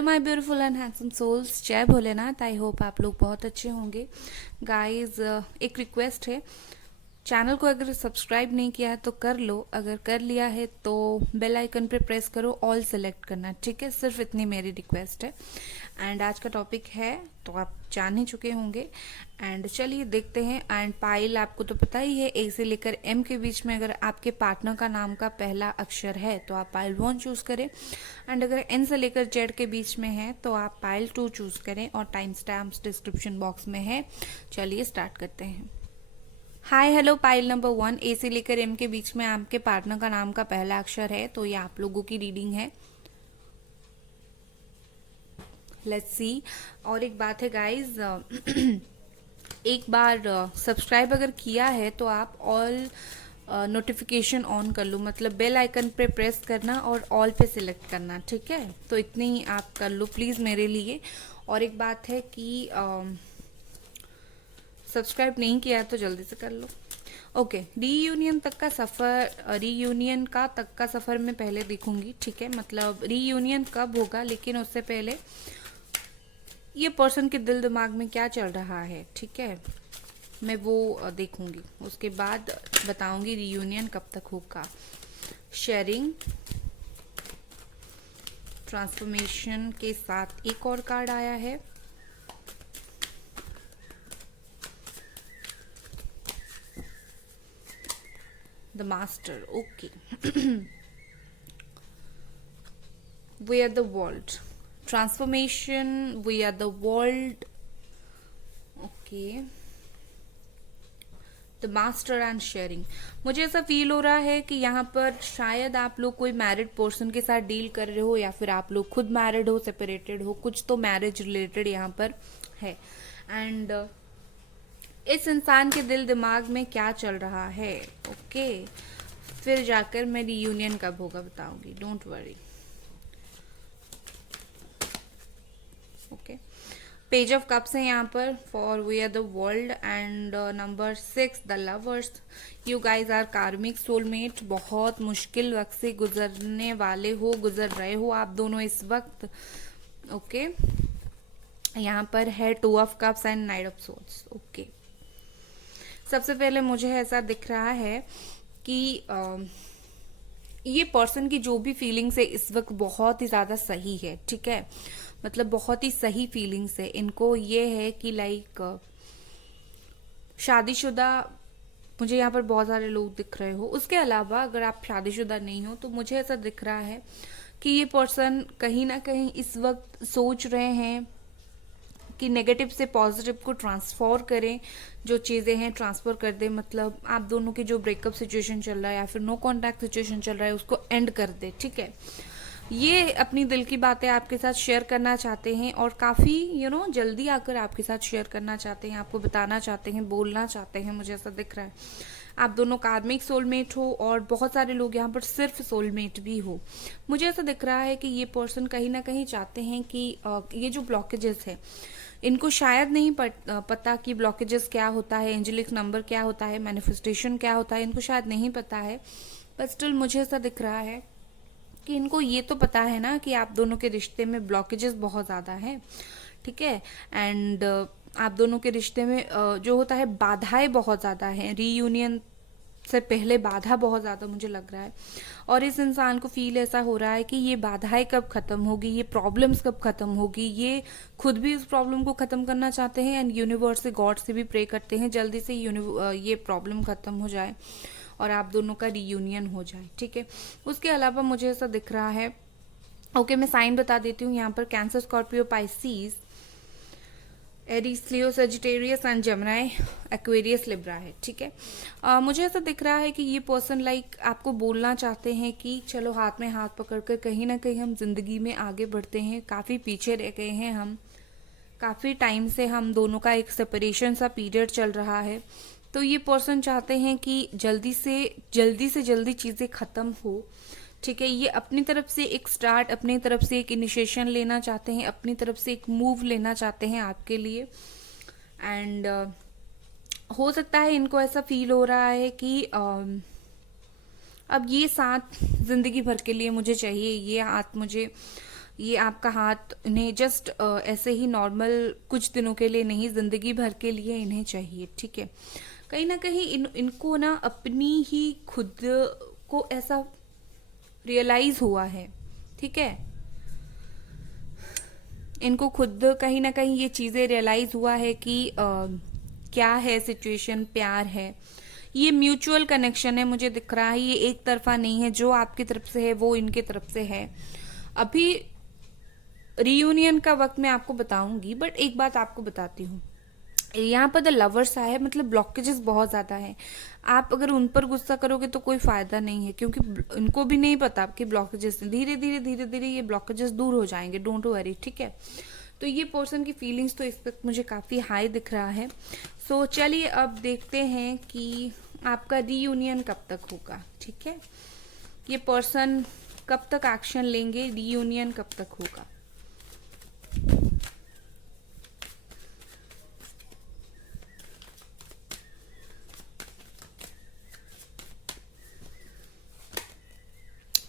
Hello my beautiful and handsome souls, जय Bholenath. I hope आप लोग बहुत अच्छे होंगे। गाइस, एक रिक्वेस्ट है, चैनल को अगर सब्सक्राइब नहीं किया है तो कर लो, अगर कर लिया है तो बेल आइकन पे प्रेस करो, ऑल सेलेक्ट करना, ठीक है। सिर्फ इतनी मेरी रिक्वेस्ट है। एंड आज का टॉपिक है तो आप जान ही चुके होंगे। एंड चलिए देखते हैं। एंड पायल, आपको तो पता ही है, ए से लेकर एम के बीच में अगर आपके पार्टनर का नाम का पहला अक्षर है तो आप पायल 1 चूज करें। एंड अगर एन से लेकर जेड के बीच में है तो आप पायल 2 चूज करें, और टाइम स्टैम्प्स डिस्क्रिप्शन बॉक्स में है। चलिए स्टार्ट करते हैं। हाय हेलो, पाइल नंबर 1, ए से लेकर एम के बीच में आपके पार्टनर का नाम का पहला अक्षर है, तो ये आप लोगों की रीडिंग है। Let's see. और एक बात है गाइज, एक बार सब्सक्राइब अगर किया है तो आप ऑल नोटिफिकेशन ऑन कर लो, मतलब बेल आइकन पे प्रेस करना और ऑल पे सिलेक्ट करना, ठीक है। तो इतने ही आप कर लो प्लीज़ मेरे लिए। और एक बात है कि सब्सक्राइब नहीं किया तो जल्दी से कर लो। ओके, रीयूनियन तक का सफ़र मैं पहले देखूंगी, ठीक है। मतलब रीयूनियन कब होगा, लेकिन उससे पहले ये पर्सन के दिल दिमाग में क्या चल रहा है, ठीक है, मैं वो देखूंगी। उसके बाद बताऊंगी रीयूनियन कब तक होगा। शेयरिंग, ट्रांसफॉर्मेशन के साथ एक और कार्ड आया है। The master, okay. We are the world, transformation, we are the world, okay. The master and sharing. मुझे ऐसा फील हो रहा है कि यहाँ पर शायद आप लोग कोई मैरिड पर्सन के साथ डील कर रहे हो, या फिर आप लोग खुद मैरिड हो, सेपरेटेड हो, कुछ तो मैरिज रिलेटेड यहाँ पर है। एंड इस इंसान के दिल दिमाग में क्या चल रहा है, ओके। फिर जाकर मैं रीयूनियन कब होगा बताऊंगी, don't worry, okay. Page of cups है यहाँ पर for we are the world. And number 6, the lovers. You guys are karmic soulmate. बहुत मुश्किल वक्त से गुजरने वाले हो, गुजर रहे हो आप दोनों इस वक्त, ओके। यहाँ पर है 2 of cups and night of swords, okay. सबसे पहले मुझे ऐसा दिख रहा है कि ये पर्सन की जो भी फीलिंग्स है इस वक्त बहुत ही ज़्यादा सही है, ठीक है। मतलब बहुत ही सही फीलिंग्स है इनको। ये है कि लाइक शादीशुदा, मुझे यहाँ पर बहुत सारे लोग दिख रहे हो। उसके अलावा अगर आप शादीशुदा नहीं हो तो मुझे ऐसा दिख रहा है कि ये पर्सन कहीं ना कहीं इस वक्त सोच रहे हैं कि नेगेटिव से पॉजिटिव को ट्रांसफर करें, जो चीज़ें हैं ट्रांसफर कर दें। मतलब आप दोनों की जो ब्रेकअप सिचुएशन चल रहा है या फिर नो कॉन्टैक्ट सिचुएशन चल रहा है उसको एंड कर दे, ठीक है। ये अपनी दिल की बातें आपके साथ शेयर करना चाहते हैं, और काफ़ी जल्दी आकर आपके साथ शेयर करना चाहते हैं, आपको बताना चाहते हैं, बोलना चाहते हैं। मुझे ऐसा दिख रहा है आप दोनों कार्मिक सोलमेट हो, और बहुत सारे लोग यहाँ पर सिर्फ सोलमेट भी हो। मुझे ऐसा दिख रहा है कि ये पर्सन कहीं ना कहीं चाहते हैं कि ये जो ब्लॉकेजेस है, इनको शायद नहीं पता कि ब्लॉकेजेस क्या होता है, एंजेलिक नंबर क्या होता है, मैनिफेस्टेशन क्या होता है, इनको शायद नहीं पता है। पर स्टिल मुझे ऐसा दिख रहा है कि इनको ये तो पता है ना कि आप दोनों के रिश्ते में ब्लॉकेजेस बहुत ज़्यादा हैं, ठीक है। एंड आप दोनों के रिश्ते में जो होता है बाधाएं बहुत ज़्यादा हैं। रीयूनियन से पहले बाधा बहुत ज़्यादा मुझे लग रहा है, और इस इंसान को फील ऐसा हो रहा है कि ये बाधाएं कब ख़त्म होगी, ये प्रॉब्लम्स कब ख़त्म होगी। ये खुद भी इस प्रॉब्लम को ख़त्म करना चाहते हैं, एंड यूनिवर्स से, गॉड से भी प्रे करते हैं जल्दी से ये प्रॉब्लम ख़त्म हो जाए और आप दोनों का रीयूनियन हो जाए, ठीक है। उसके अलावा मुझे ऐसा दिख रहा है, ओके, मैं साइन बता देती हूँ यहाँ पर। Cancer, Scorpio, Pisces, Aries, Leo, Sagittarius and जमनाई, Aquarius, Libra है, ठीक है। मुझे ऐसा दिख रहा है कि ये पर्सन लाइक आपको बोलना चाहते हैं कि चलो हाथ में हाथ पकड़कर कहीं ना कहीं हम जिंदगी में आगे बढ़ते हैं। काफ़ी पीछे रह गए हैं हम, काफ़ी टाइम से हम दोनों का एक सेपरेशन सा पीरियड चल रहा है। तो ये पर्सन चाहते हैं कि जल्दी से जल्दी चीज़ें ख़त्म हो, ठीक है। ये अपनी तरफ से एक स्टार्ट, अपनी तरफ से एक इनिशिएशन लेना चाहते हैं, अपनी तरफ से एक मूव लेना चाहते हैं आपके लिए। एंड हो सकता है इनको ऐसा फील हो रहा है कि अब ये साथ जिंदगी भर के लिए मुझे चाहिए, ये हाथ मुझे, ये आपका हाथ इन्हें जस्ट ऐसे ही नॉर्मल कुछ दिनों के लिए नहीं, जिंदगी भर के लिए इन्हें चाहिए, ठीक है। कहीं ना कहीं इनको ना अपनी ही खुद को ऐसा रियलाइज हुआ है, ठीक है। इनको खुद कहीं ना कहीं ये चीजें रियलाइज हुआ है कि क्या है सिचुएशन, प्यार है, ये म्यूचुअल कनेक्शन है, मुझे दिख रहा है, ये एक तरफा नहीं है। जो आपकी तरफ से है वो इनके तरफ से है। अभी रियूनियन का वक्त मैं आपको बताऊंगी, बट एक बात आपको बताती हूँ, यहाँ पर द लवर्स आया है, मतलब ब्लॉकेजेस बहुत ज्यादा है। आप अगर उन पर गुस्सा करोगे तो कोई फायदा नहीं है, क्योंकि इनको भी नहीं पता कि ब्लॉकेजेस धीरे धीरे धीरे धीरे ये ब्लॉकेजेस दूर हो जाएंगे, डोंट वरी, ठीक है। तो ये पर्सन की फीलिंग्स तो इस वक्त मुझे काफी हाई दिख रहा है। सो चलिए अब देखते हैं कि आपका रीयूनियन कब तक होगा, ठीक है। ये पर्सन कब तक एक्शन लेंगे, रीयूनियन कब तक होगा।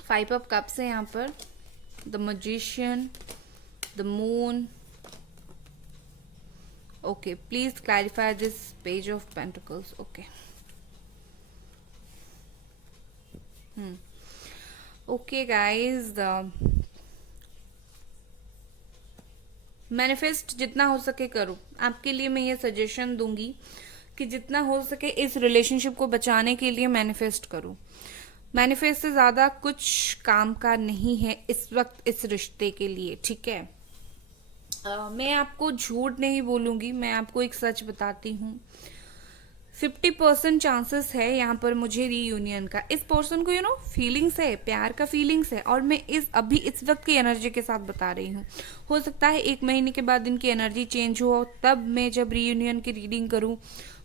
फाइव ऑफ कप्स है यहाँ पर, the magician, the moon. Okay, please clarify this page of pentacles. Okay, okay guys, manifest जितना हो सके करो। आपके लिए मैं ये सजेशन दूंगी कि जितना हो सके इस रिलेशनशिप को बचाने के लिए मैनिफेस्ट करो। मैनिफेस्ट से ज्यादा कुछ काम का नहीं है इस वक्त इस रिश्ते के लिए, ठीक है। मैं आपको झूठ नहीं बोलूंगी, मैं आपको एक सच बताती हूँ। 50% चांसेस है यहाँ पर मुझे रीयूनियन का। इस पर्सन को फीलिंग्स है, प्यार का फीलिंग्स है, और मैं अभी इस वक्त की एनर्जी के साथ बता रही हूँ। हो सकता है 1 महीने के बाद इनकी एनर्जी चेंज हो, तब मैं जब रीयूनियन की रीडिंग करूँ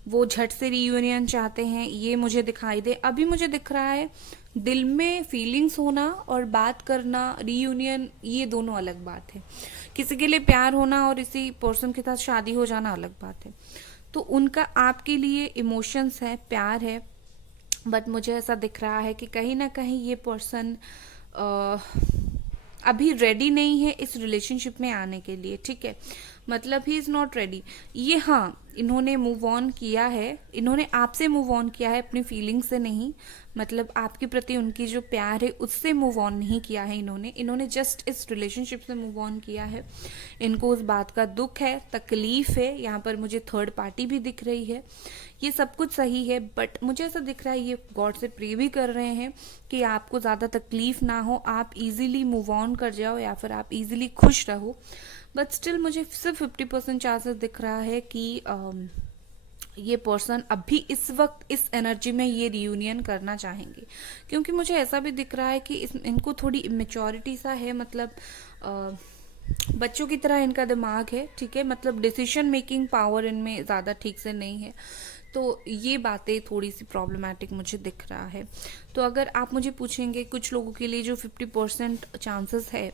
वो झट से रीयूनियन चाहते हैं, ये मुझे दिखाई दे। अभी मुझे दिख रहा है दिल में फीलिंग्स होना और बात करना, रीयूनियन, ये दोनों अलग बात है। किसी के लिए प्यार होना और इसी पर्सन के साथ शादी हो जाना अलग बात है। तो उनका आपके लिए इमोशंस है, प्यार है, बट मुझे ऐसा दिख रहा है कि कहीं ना कहीं ये पर्सन अभी रेडी नहीं है इस रिलेशनशिप में आने के लिए, ठीक है। मतलब ही इज नॉट रेडी। ये हाँ, इन्होंने मूव ऑन किया है, इन्होंने आपसे मूव ऑन किया है, अपनी फीलिंग से नहीं। मतलब आपके प्रति उनकी जो प्यार है उससे मूव ऑन नहीं किया है इन्होंने जस्ट इस रिलेशनशिप से मूव ऑन किया है। इनको उस बात का दुख है, तकलीफ है। यहाँ पर मुझे थर्ड पार्टी भी दिख रही है। ये सब कुछ सही है, बट मुझे ऐसा दिख रहा है ये गॉड से प्रे भी कर रहे हैं कि आपको ज़्यादा तकलीफ ना हो, आप इजीली मूव ऑन कर जाओ, या फिर आप इजीली खुश रहो। बट स्टिल मुझे सिर्फ 50% चांसेस दिख रहा है कि ये पर्सन अभी इस वक्त इस एनर्जी में ये रियूनियन करना चाहेंगे, क्योंकि मुझे ऐसा भी दिख रहा है कि इनको थोड़ी इमेच्योरिटी सा है। मतलब बच्चों की तरह इनका दिमाग है, ठीक है। मतलब डिसीजन मेकिंग पावर इनमें ज़्यादा ठीक से नहीं है। तो ये बातें थोड़ी सी प्रॉब्लमैटिक मुझे दिख रहा है। तो अगर आप मुझे पूछेंगे कुछ लोगों के लिए जो 50% चांसेस है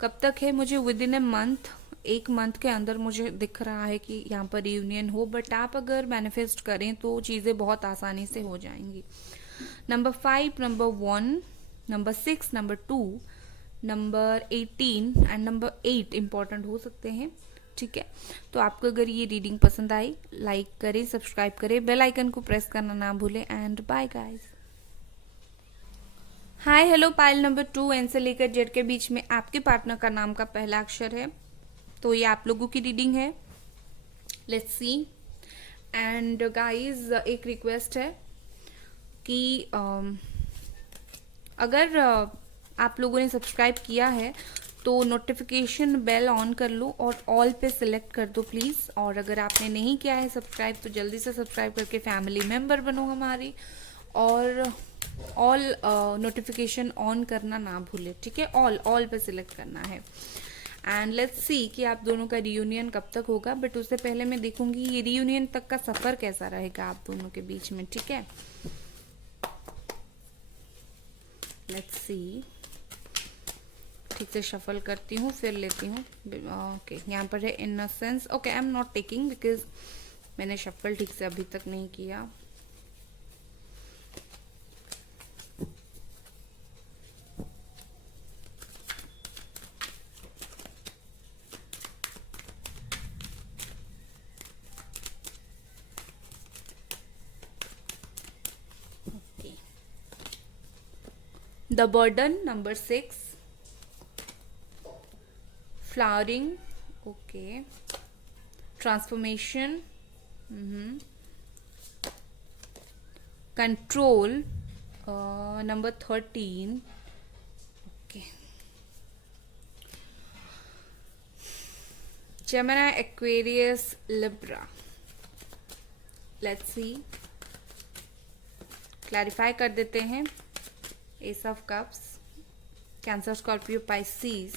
कब तक है, मुझे with in a month, 1 month के अंदर मुझे दिख रहा है कि यहाँ पर रियूनियन हो। बट आप अगर मैनिफेस्ट करें तो चीज़ें बहुत आसानी से हो जाएंगी। Number 5, number 1, number 6, number 2, number 18 and number 8 important हो सकते हैं, ठीक है। तो आपको अगर ये रीडिंग पसंद आई, लाइक करें, सब्सक्राइब करें, बेल आइकन को प्रेस करना ना भूलें, and bye guys. Hi hello, pile number 2, N से लेकर जेड के बीच में आपके पार्टनर का नाम का पहला अक्षर है। तो ये आप लोगों की रीडिंग है, लेट्स सी। एंड गाइस, एक रिक्वेस्ट है कि अगर आप लोगों ने सब्सक्राइब किया है तो नोटिफिकेशन बेल ऑन कर लो और ऑल पे सिलेक्ट कर दो प्लीज़। और अगर आपने नहीं किया है सब्सक्राइब तो जल्दी से सब्सक्राइब करके फैमिली मेंबर बनो हमारी, और ऑल नोटिफिकेशन ऑन करना ना भूले, ठीक है। ऑल पे सिलेक्ट करना है। एंड लेट्स सी कि आप दोनों का रियूनियन कब तक होगा। बट उससे पहले मैं देखूंगी ये रियूनियन तक का सफर कैसा रहेगा आप दोनों के बीच में, ठीक है। लेट्स सी, ठीक से शफल करती हूँ फिर लेती हूँ। ओके, यहाँ पर है innocence. Okay, I am not taking because मैंने शफल ठीक से अभी तक नहीं किया। The burden number 6, flowering, okay, transformation, control, number 13, okay, Gemini, Aquarius, Libra. Let's see, clarify कर देते हैं। S of cups, cancer, Scorpio, Pisces,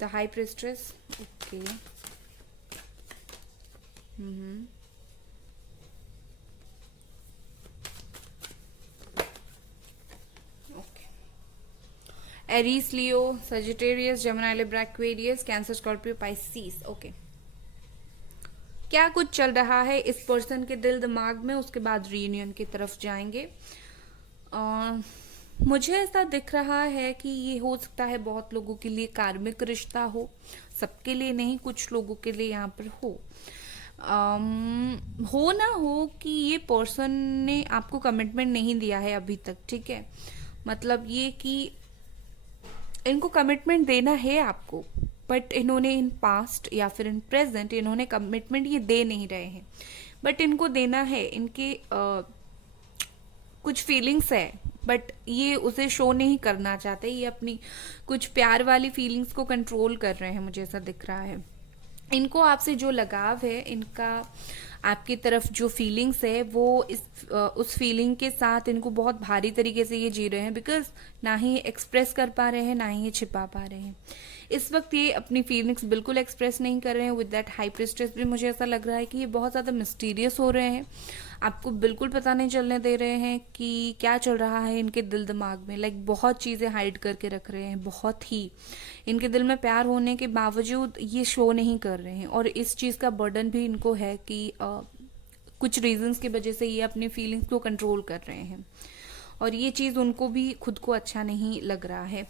the high prestress, okay, Aries, Leo, Sagittarius, Gemini, Libra, Aquarius, cancer, Scorpio, Pisces. Okay, क्या कुछ चल रहा है इस person के दिल दिमाग में, उसके बाद रीयूनियन की तरफ जाएंगे। मुझे ऐसा दिख रहा है कि ये हो सकता है बहुत लोगों के लिए कार्मिक रिश्ता हो, सबके लिए नहीं, कुछ लोगों के लिए यहाँ पर हो ना हो कि ये पर्सन ने आपको कमिटमेंट नहीं दिया है अभी तक, ठीक है। मतलब ये कि इनको कमिटमेंट देना है आपको, बट इन्होंने इन पास्ट या फिर इन प्रेजेंट इन्होंने कमिटमेंट ये दे नहीं रहे हैं, बट इनको देना है। इनके कुछ फीलिंग्स है, बट ये उसे शो नहीं करना चाहते। ये अपनी कुछ प्यार वाली फीलिंग्स को कंट्रोल कर रहे हैं, मुझे ऐसा दिख रहा है। इनको आपसे जो लगाव है, इनका आपकी तरफ जो फीलिंग्स है, वो उस फीलिंग के साथ इनको बहुत भारी तरीके से ये जी रहे हैं, बिकॉज ना ही ये एक्सप्रेस कर पा रहे हैं, ना ही ये छिपा पा रहे हैं। इस वक्त ये अपनी फीलिंग्स बिल्कुल एक्सप्रेस नहीं कर रहे हैं। विद दैट हाई प्रिस्टेस भी मुझे ऐसा लग रहा है कि ये बहुत ज़्यादा मिस्टीरियस हो रहे हैं, आपको बिल्कुल पता नहीं चलने दे रहे हैं कि क्या चल रहा है इनके दिल दिमाग में। लाइक बहुत चीज़ें हाइड करके रख रहे हैं, बहुत ही इनके दिल में प्यार होने के बावजूद ये शो नहीं कर रहे हैं। और इस चीज़ का बर्डन भी इनको है कि कुछ रीजंस की वजह से ये अपनी फीलिंग्स को कंट्रोल कर रहे हैं, और ये चीज़ उनको भी खुद को अच्छा नहीं लग रहा है।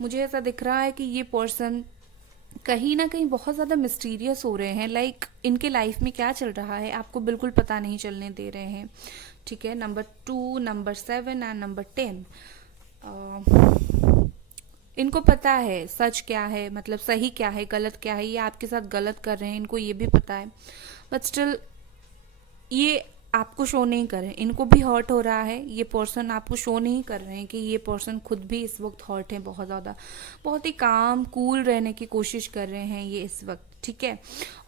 मुझे ऐसा दिख रहा है कि ये पर्सन कहीं ना कहीं बहुत ज़्यादा मिस्टीरियस हो रहे हैं। लाइक इनके लाइफ में क्या चल रहा है आपको बिल्कुल पता नहीं चलने दे रहे हैं, ठीक है। नंबर 2, नंबर 7 एंड नंबर 10, इनको पता है सच क्या है, मतलब सही क्या है, गलत क्या है। ये आपके साथ गलत कर रहे हैं, इनको ये भी पता है, बट स्टिल ये आपको शो नहीं कर रहे हैं। इनको भी हर्ट हो रहा है, ये पर्सन आपको शो नहीं कर रहे हैं कि ये पर्सन खुद भी इस वक्त हर्ट है बहुत ज़्यादा। बहुत ही काम कूल रहने की कोशिश कर रहे हैं ये इस वक्त, ठीक है।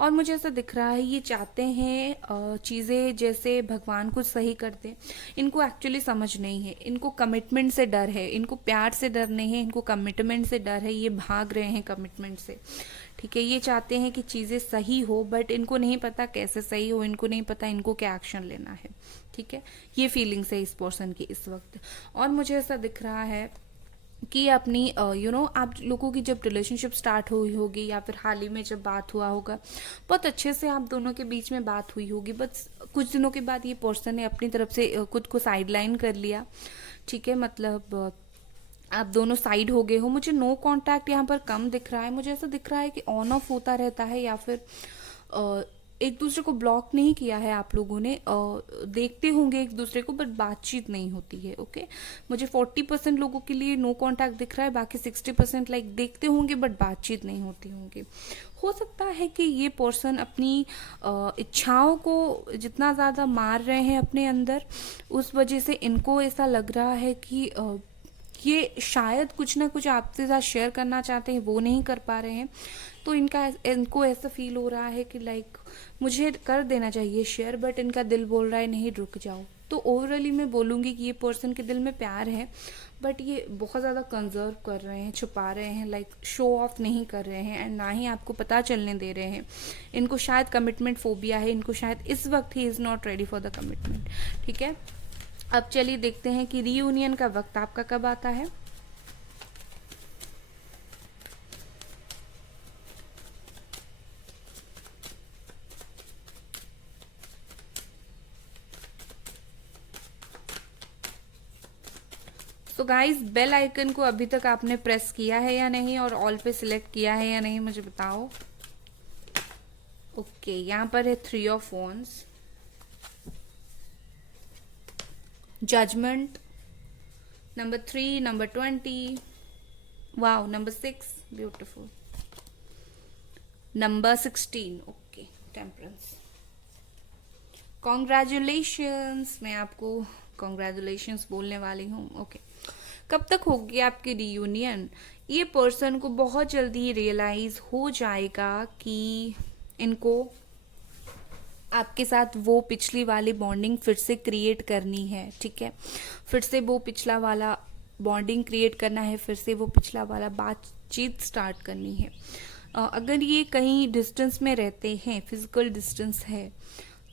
और मुझे ऐसा दिख रहा है ये चाहते हैं चीज़ें जैसे भगवान कुछ सही कर दे। इनको एक्चुअली समझ नहीं है, इनको कमिटमेंट से डर है, इनको प्यार से डर नहीं है, इनको कमिटमेंट से डर है। ये भाग रहे हैं कमिटमेंट से, ठीक है। ये चाहते हैं कि चीज़ें सही हो, बट इनको नहीं पता कैसे सही हो, इनको नहीं पता इनको क्या एक्शन लेना है, ठीक है। ये फीलिंग्स है इस पर्सन की इस वक्त। और मुझे ऐसा दिख रहा है कि अपनी आप लोगों की जब रिलेशनशिप स्टार्ट हुई होगी या फिर हाल ही में जब बात हुआ होगा, बहुत अच्छे से आप दोनों के बीच में बात हुई होगी, बस कुछ दिनों के बाद ये पर्सन ने अपनी तरफ से खुद को साइडलाइन कर लिया, ठीक है। मतलब आप दोनों साइड हो गए हो। मुझे नो कांटेक्ट यहाँ पर कम दिख रहा है, मुझे ऐसा दिख रहा है कि ऑन ऑफ होता रहता है, या फिर एक दूसरे को ब्लॉक नहीं किया है आप लोगों ने, देखते होंगे एक दूसरे को, बट बातचीत नहीं होती है, ओके। मुझे 40% लोगों के लिए नो कांटेक्ट दिख रहा है, बाकी 60% लाइक देखते होंगे बट बातचीत नहीं होती होंगी। हो सकता है कि ये पर्सन अपनी इच्छाओं को जितना ज़्यादा मार रहे हैं अपने अंदर, उस वजह से इनको ऐसा लग रहा है कि ये शायद कुछ ना कुछ आपके साथ शेयर करना चाहते हैं, वो नहीं कर पा रहे हैं। तो इनको ऐसा फील हो रहा है कि लाइक मुझे कर देना चाहिए शेयर, बट इनका दिल बोल रहा है नहीं, रुक जाओ। तो ओवरऑली मैं बोलूँगी कि ये पर्सन के दिल में प्यार है, बट ये बहुत ज़्यादा कंजर्व कर रहे हैं, छुपा रहे हैं, लाइक शो ऑफ नहीं कर रहे हैं, एंड ना ही आपको पता चलने दे रहे हैं। इनको शायद कमिटमेंट फोबिया है, इनको शायद इस वक्त he is not ready for the commitment, ठीक है। अब चलिए देखते हैं कि रीयूनियन का वक्त आपका कब आता है। तो गाइस, बेल आइकन को अभी तक आपने प्रेस किया है या नहीं, और ऑल पे सिलेक्ट किया है या नहीं, मुझे बताओ। ओके, यहाँ पर है 3 of wands, judgement, number 3, number 20, wow, number 6, beautiful, number 16, okay, temperance. Congratulations, मैं आपको कॉन्ग्रेचुलेशंस बोलने वाली हूँ। ओके, कब तक होगी आपकी रियूनियन? ये पर्सन को बहुत जल्दी रियलाइज हो जाएगा कि इनको आपके साथ वो पिछली वाली बॉन्डिंग फिर से क्रिएट करनी है, ठीक है, फिर से वो पिछला वाला बॉन्डिंग क्रिएट करना है, फिर से वो पिछला वाला बातचीत स्टार्ट करनी है। अगर ये कहीं डिस्टेंस में रहते हैं, फिजिकल डिस्टेंस है,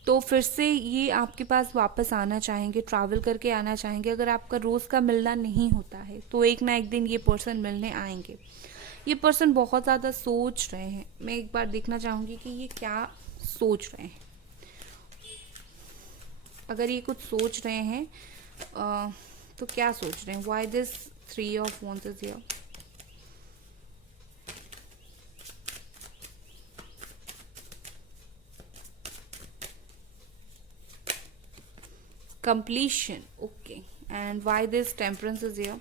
तो फिर से ये आपके पास वापस आना चाहेंगे, ट्रैवल करके आना चाहेंगे। अगर आपका रोज़ का मिलना नहीं होता है तो एक ना एक दिन ये पर्सन मिलने आएंगे। ये पर्सन बहुत ज़्यादा सोच रहे हैं। मैं एक बार देखना चाहूँगी कि ये क्या सोच रहे हैं। अगर ये कुछ सोच रहे हैं तो क्या सोच रहे हैं? Why this 3 of wands is here? Completion, okay, and why this temperance is here?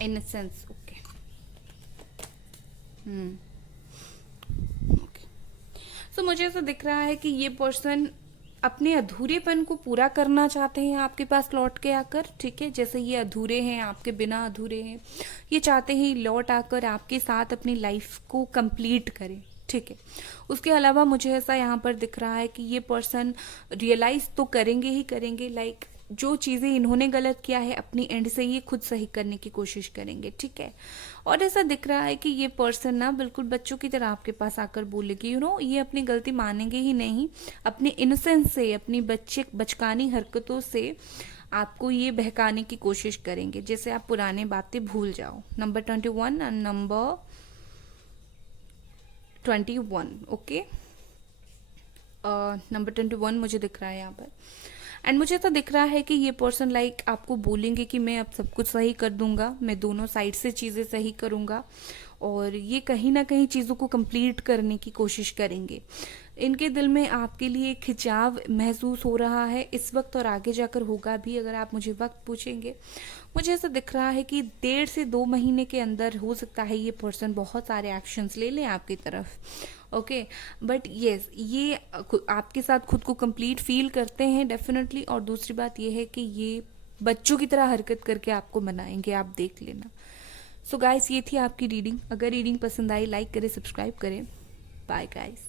Innocence, okay. Okay. So मुझे ऐसा दिख रहा है कि ये पर्सन अपने अधूरेपन को पूरा करना चाहते हैं आपके पास लौट के आकर, ठीक है, जैसे ये अधूरे हैं, आपके बिना अधूरे हैं, ये चाहते हैं लौट आकर आपके साथ अपनी लाइफ को कंप्लीट करें, ठीक है। उसके अलावा मुझे ऐसा यहाँ पर दिख रहा है कि ये पर्सन रियलाइज तो करेंगे ही करेंगे, लाइक जो चीज़ें इन्होंने गलत किया है अपनी एंड से ये खुद सही करने की कोशिश करेंगे, ठीक है। और ऐसा दिख रहा है कि ये पर्सन ना बिल्कुल बच्चों की तरह आपके पास आकर बोलेगी, ये अपनी गलती मानेंगे ही नहीं, अपने इनोसेंस से, अपनी बचकानी हरकतों से आपको ये बहकाने की कोशिश करेंगे, जैसे आप पुरानी बातें भूल जाओ। Number 21 and number 21, okay. Number 21 मुझे दिख रहा है यहाँ पर। एंड मुझे तो दिख रहा है कि ये पर्सन लाइक आपको बोलेंगे कि मैं अब सब कुछ सही कर दूंगा, मैं दोनों साइड से चीज़ें सही करूंगा, और ये कहीं ना कहीं चीज़ों को कंप्लीट करने की कोशिश करेंगे। इनके दिल में आपके लिए खिंचाव महसूस हो रहा है इस वक्त, और आगे जाकर होगा भी। अगर आप मुझे वक्त पूछेंगे, मुझे ऐसा दिख रहा है कि 1.5 से 2 महीने के अंदर हो सकता है ये पर्सन बहुत सारे एक्शंस ले लें आपकी तरफ, ओके। बट येस, ये आपके साथ खुद को कंप्लीट फील करते हैं डेफिनेटली। और दूसरी बात ये है कि ये बच्चों की तरह हरकत करके आपको मनाएंगे, आप देख लेना। सो गाइस, ये थी आपकी रीडिंग। अगर रीडिंग पसंद आई, लाइक करें, सब्सक्राइब करें। Bye guys.